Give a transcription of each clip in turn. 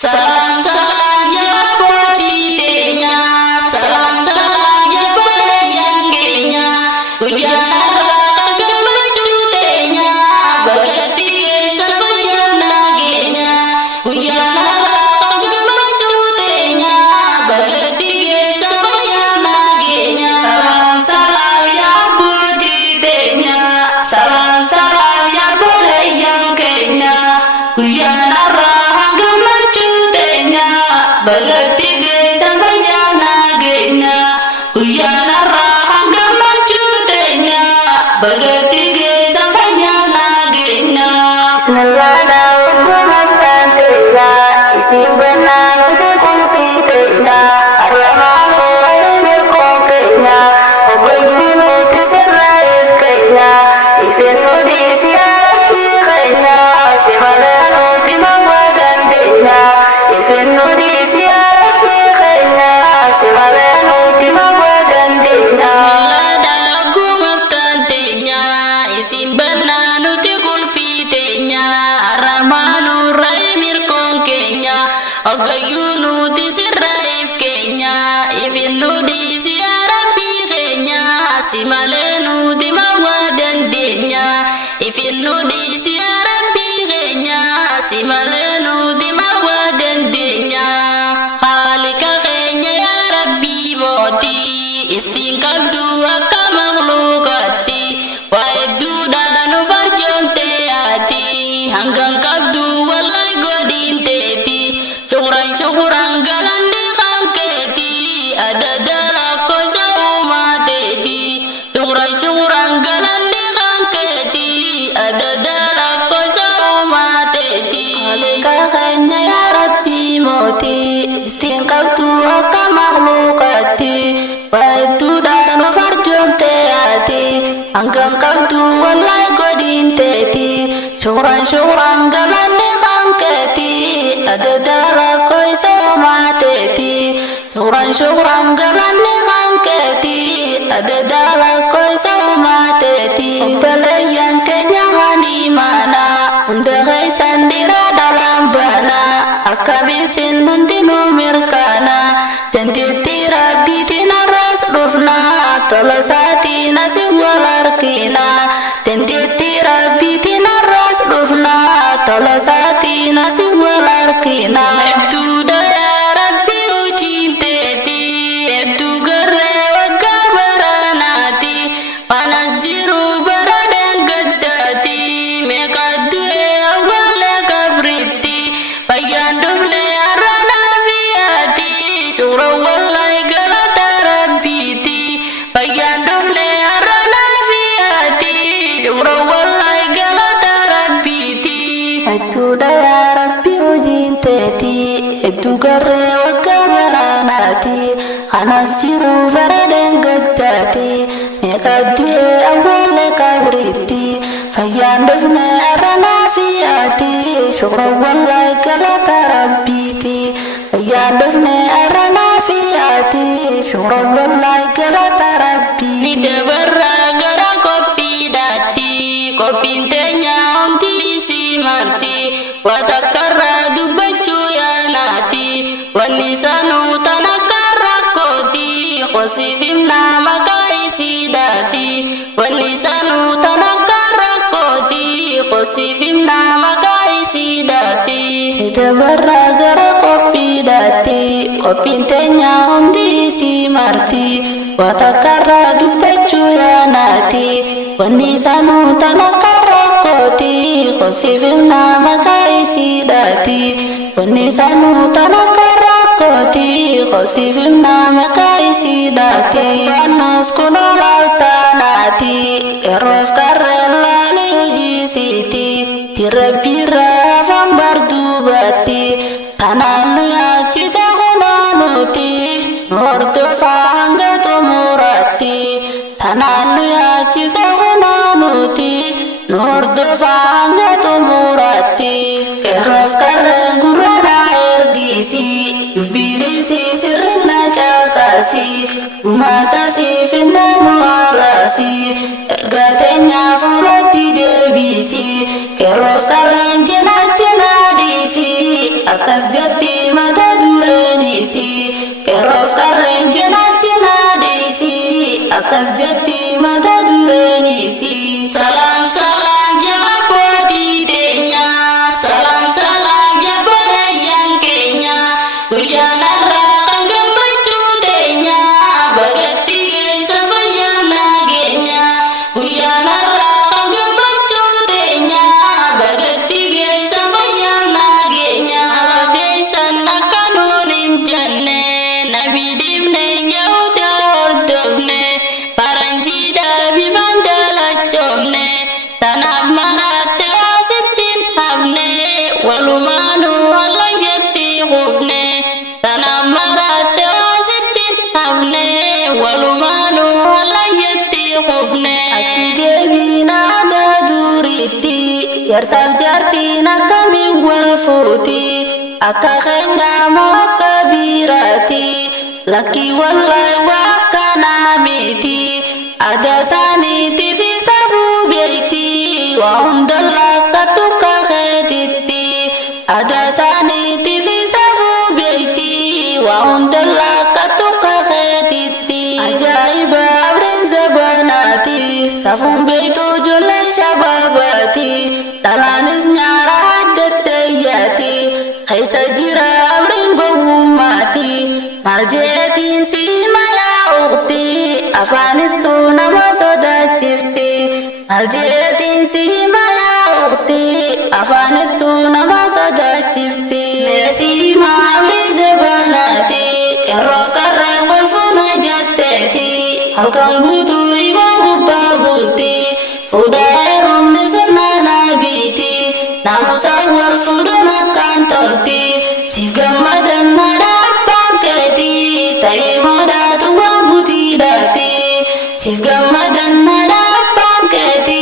Salam-salam jabotitenya, salam-salam jabaleyangkenya, ujanara kagamacutenya, bagatige sabajanagenya, ujanara kagamacutenya, bagatige sabajanagenya. Salam-salam jabotitenya, salam-salam jabaleyangkenya, ujanara bagatige sabajanagenya, ujanara kagamacutenya, bagatige sabajanagenya. Bismillahirrahmanirrahim. Isim benar untuk fitnya, arwahmu ayamir kokenya, obayunu tisiraif kenya, ifinu disiarati kenya, simalanu timawadan kenya, ifinu disiarati kenya, simalanu timawadan kenya. Bismillah dagu maftantenya, isim benar nutikul fitenya, arrahmanu rahimir kongkenya, ogayunu tisiraif kenya, ifinu disiarapi kenya, simalenu timawadan denya, ifinu disiarapi kenya, simalenu timawadan denya. Khalika kenya ya Rabbi moti, istingkabdu akka makhlukati, waedu danu farjom teati, hanggang kabdu walai godin teti, syukuran galan di kangketi, ada dalako sauma teti, syukuran galan di kangketi, ada dalako sauma teti. Khalika kenya ya Rabbi moti, istingkabtu akka makhlukati, waedu danu farjom teati, hanggang kabdu walai godin teti, syukuran galan di kangketi, ada dalako sauma teti, syukuran galan di kangketi, ada dalako sauma teti. Balayan kenya di mana, untuk sendiri dalam bana, akabisin nuntinu mirkana, dan titira bitina rasulna, tolasati nasi walarkina, dan titira bitina rasulna, tolasati nasi walarkina. Edu daya Rabbi ucinteti, edu gerewat kabaranati, panas jiru baradan gedati, mekadue awale kabriti, bayan dufle arana fiati, surah walai galata rabbiti, bayan dufle arana fiati, surah walai galata rabbiti. Itu daya Rabbi ujin teti, itu gare wakabaranati, anas jiru baraden gedati, meka due awale kabriti, fayan dufne arana fiati, syukra walai galata rabbiti, fayan dufne arana fiati, syukra walai galata rabbiti. Ide beragara kopi dati, kopi tenya onti isi marti, watakara dubacu ya nati, wanisanu tanakara koti, khosifim nama kaisi dati, wanisanu tanakara koti, khosifim nama kaisi dati. Ida beragara kopi dati, kopi tenya undi si marti, watakara dupecu ya nati, wanisanu tanakara koti, khosifim nama kaisi dati, wanisanu tanakara koti, khosifim nama kaisi dati. Panus kuno lautanati, erof karela liuji siti, tirabira fambar dubati, tananu ya cisa hunanuti, nordo fangga tumurati, tananu ya cisa hunanuti, nordo fangga tumurati, erof karen gurada ergisi, birisi sirina cakasi, umatasi finna nuarasi, ergatenya fulati debisi, kerof karen jena disi, atas jati akkas jetti mata dureenisi. Salam salam jama poti tenya, salam salam jabala yang kenya, hujanarra kan gambachu tenya, bagati sabaya nagenya, hujanarra kan gambachu tenya, bagati sabaya nagenya. Desan akanunim janne, nabi dimne yahuda ordofne, paranjida bifandala chomne, tanab marate asitin hafne, walumanu halayati khufne, tanab marate asitin hafne, walumanu halayati khufne. Achi deebina ada duriitti jaarsaaf jaartiin akkamiin wal fuuti akka keenya moo akka biraati lakkii wallahi waa akkanaa miti aadaa isaaniitiif safuu beeyti waa hundallaa akka tukka keetitti aadaa isaaniitiif safuu beeyti waa hundallaa akka tukka keetitti ajaa'iba abriin zabanaati safuun beeytu ijoollee shababaati dhalaanis nyaara addatayyaati keessa jira abriin gowwummaati maal jeetiin siima yaa uqti afaanittu nama sodaachifti maal jeetiin siima yaa uqti afaanittu nama sodaachifti siima abriin zabanaati qeerroof qarreen wal fuuna jetteeti halkan guutuu himaa gubbaa bulti fuudhaa heerumni sunnaa nabiiti naamusaan wal fuudhuun akkaan tolti siif gammadan haadha abbaan keeti ta'ee moodaatu waan butiidhaati siif gammadan haadha abbaan keeti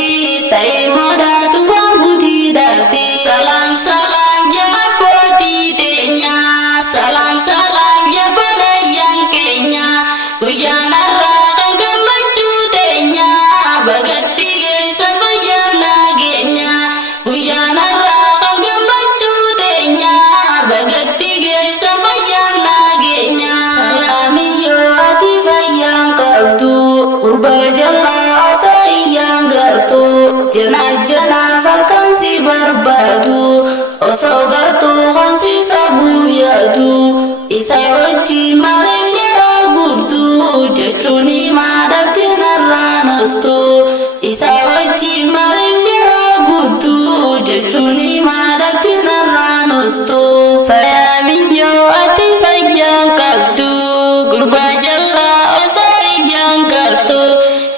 ta'ee moodaatu waan butiidhaati. Salam salam jama poti tenya, salam salam jabala yang kenya, hujanarra kan gambachu tenya, bagati sabaya nagenya, hujanarra kan gambachu tenya, bagati sabaya nagenya. Salaamiyyo ati fayyaan qabdu urba jalaa osoo iyyaan gartu janaaf halkan si barbaadu osoo gartu kan si sabuuf yaadu isa wajji maaliif yeroo gubdu jechuun himaa dhabde narraa nostu isa wajji maaliif yeroo gubdu jechuun himaa dhabde narraa nostu. Salaamiyyo ati fayyaan qabdu gurba jalaa osoo iyyaan gartu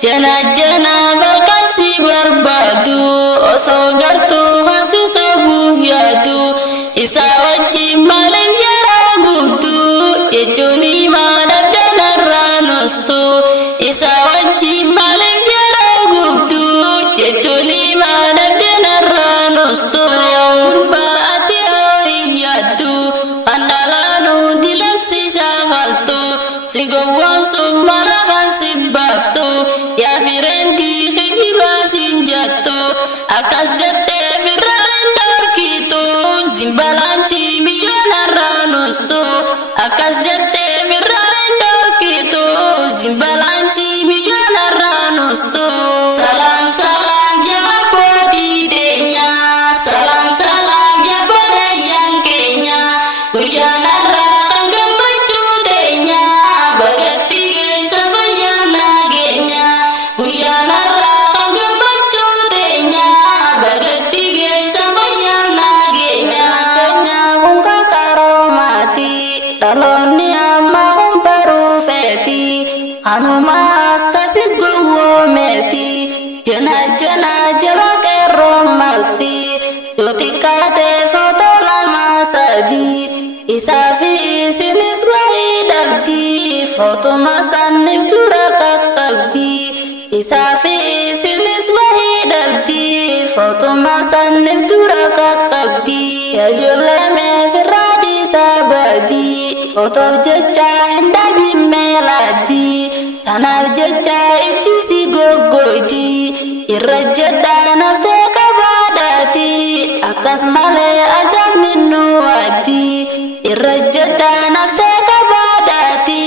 janaaf halkan si barbaadu osoo gartu kan si sabuuf yaadu isa wajji maaliif yeroo gubdu jechuun himaa dhabde narraa nostu isa wajji maaliif yeroo gubdu jechuun himaa dhabde narraa nostu. Gurba ati horiyyaddu kan dhalaanuu dilessi shaafaltu si gowwoomsuuf mala kan si baaftu yaa fireentii kijibaa siin jettu akkas jettee firraan dorkitu zimbalanchi milyoonarraa nostu akkas jettee firraan dorkitu zimbalanchi milyoonarraa nostu. Salam salam jama poti tenya, salam salam jabala yang kenya, hujanarra kan gambachu tenya, bagati sabaya nagenya, hujanarra kan gambachu tenya, bagati sabaya nagenya. Kenya kun kakaroomati dhaloonni amma kun baruu feeti kanuma akkasi gowwoomeeti jana jala qeerroon malti yoo xiqqaatee footoo lama sadii isaa fi isinis wayii dhabdi footuma sanniif dura qaqqabdi isaa fi isinis wayii dhabdi footuma sanniif dura qaqqabdi ijoollee meefirraa dhiisaa badii footoof jecha hin dhabin meelaaddi tanaaf jecha itti si goggoyti irra jedhaa nafsee qabaadhaati akkas malee ajabni nu addi irra jedhaa nafsee qabaadhaati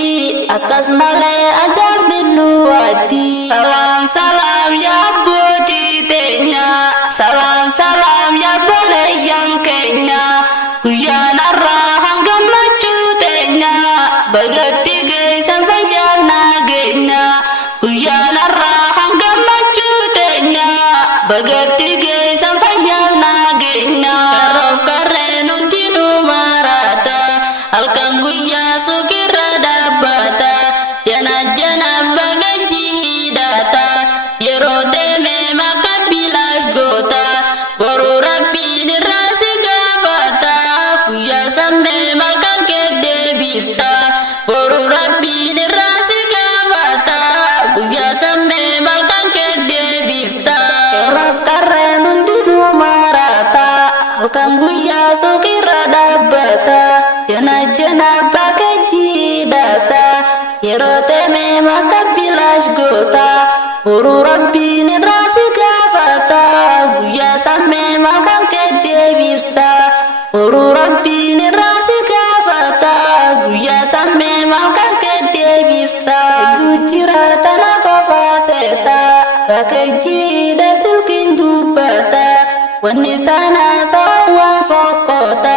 akkas malee ajabni nu addi. salam ya abbootii teenya, salam salam ya obboleeyyan keenya. Guyyaan har'aa hangammachuu teenya, bagatti geessan fayyaaf nageenya. Guyyaan har'aa hangammachuu teenya, bagatti geessan fayyaaf nageenya. Karoof karreen hundinuu marata, halkan guyyaa suuqirra dhaabbata. Janaaf bagajji hidhata, yeroo deeme maqaa bilaash goota. Boruu rabbiin irraa si gaafata, guyyaa sammee malkaan kee deebifta. Boruu rabbiin irraa si gaafata, guyyaa sammee malkaan kee deebifta. Karoof karreen hundinuu marata, halkan guyyaa suuqirra dhaabbata. Janaaf bagajji hidhata, yeroo deeme maqaa bilaash goota. Boruu rabbiin irraa si gaafata, guyyaa sammee malkaan kee deebifta. Boruu rabbiin irraa si gaafata, guyyaa sammee malkaan kee deebifta. Hedduu jira tana qofaa seeta, bakajjiidha silkiin dubbata. Wanni sana waan foqqoota,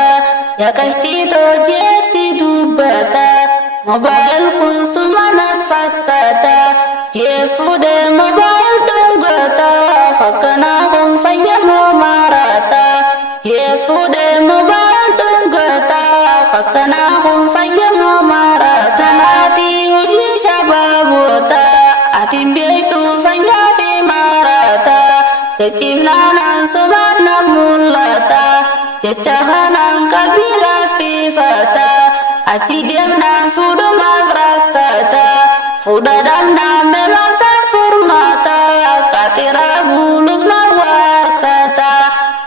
yaa kashtiitoo jeetti dubbata. Mobile kun sumana fakkata, jee fuudhee mobile dhungata. Fakkanaa kun fayyamoo marata, jee fuudhee mobile dhungata. Fakkanaa kun fayyamoo marata. Ati hojii shabaabota, ati beektu fayyaa fi marata. Jechifnaanan sumarna mul'ata, jecha kanaan qalbii laffifata. Achi deemnaan fuudhumaaf rakkata, fuudha dhabnaan meeqasa furmaata. Qaxira bulus marwaa harkata,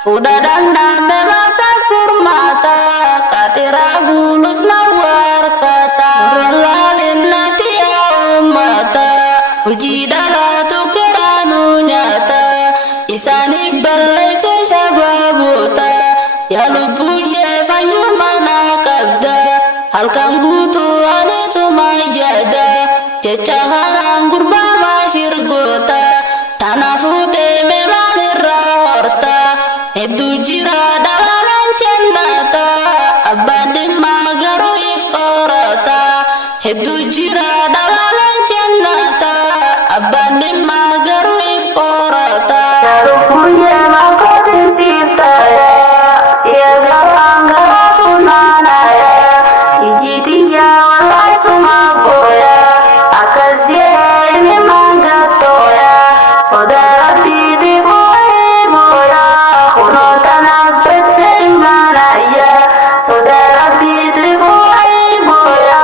fuudha dhabnaan meeqasa furmaata. Qaxira bulus marwaa harkata. Rallaalin natti yaa uummata, hojii dhalaatu kiraanuu nyaata. Isaaniif balleesse shabaabota, yaa lubbuyyee fayyummaa naa qabda. Halkan guutuu ani suma yaada, jecha kanaan gurbaa maashir goota. Tana fuutee mee maalirraa horta, hedduu jira dhalaalaan jannata. Abbaan dhimmaa garuu if qorata, hedduu jira dhalaalaan jannata. Abbaan dhimmaa garuu if qorata. Lubbuyyee malkootiin siif taaya, si'a garaan garaatu naanaya. Ijitiya wallahi suma boya, akas jeeni mangatoya. Soda rabbi difu'i boya, khunotana bette imanaya. Soda rabbi difu'i boya,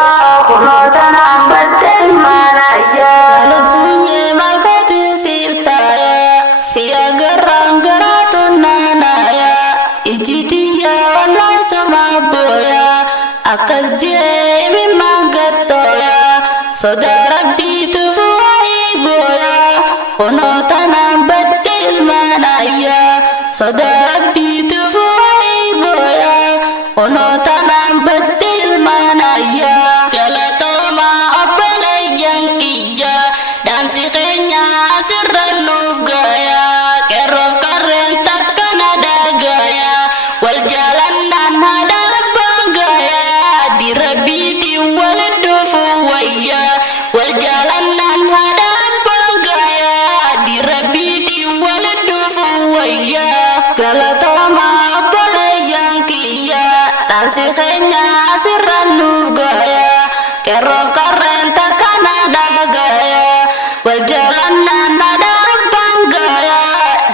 khunotana bette imanaya. Lubbuye malkotin siftaya, siya garang garatu nanaya. Ijitiya wallahi suma boya, akas jeemi mangatoya. Soda rabbi tufu'i boya, khunotana bette ilmanaya. Soda rabbi tufu'i boya, khunotana bette ilmanaya. Galatooma obboleeyyan kiyya, dhaamsi keenya asirra nuuf gaya. Qeerroof qarreen takka na dhagaya, wal jaalannaan haadha abbaan gaya. Dirabbiitiin wal dhufu wayya, wal jaalannaan haadha abbaan gaya. Dirabbiitiin wal dhufu wayya. Galatooma obboleeyyan kiyya, dhaamsi keenya asirra nuuf gaya. Qeerroof qarreen takka na dhagaya, wal jaalannaan haadha abbaan gaya.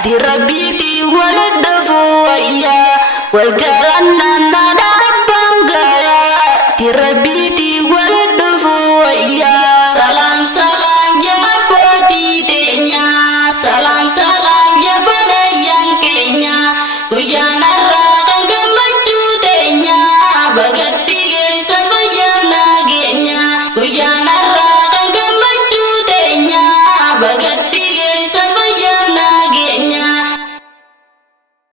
Dirabbiitiin wal dhufu wayya, wal jaalannaan haadha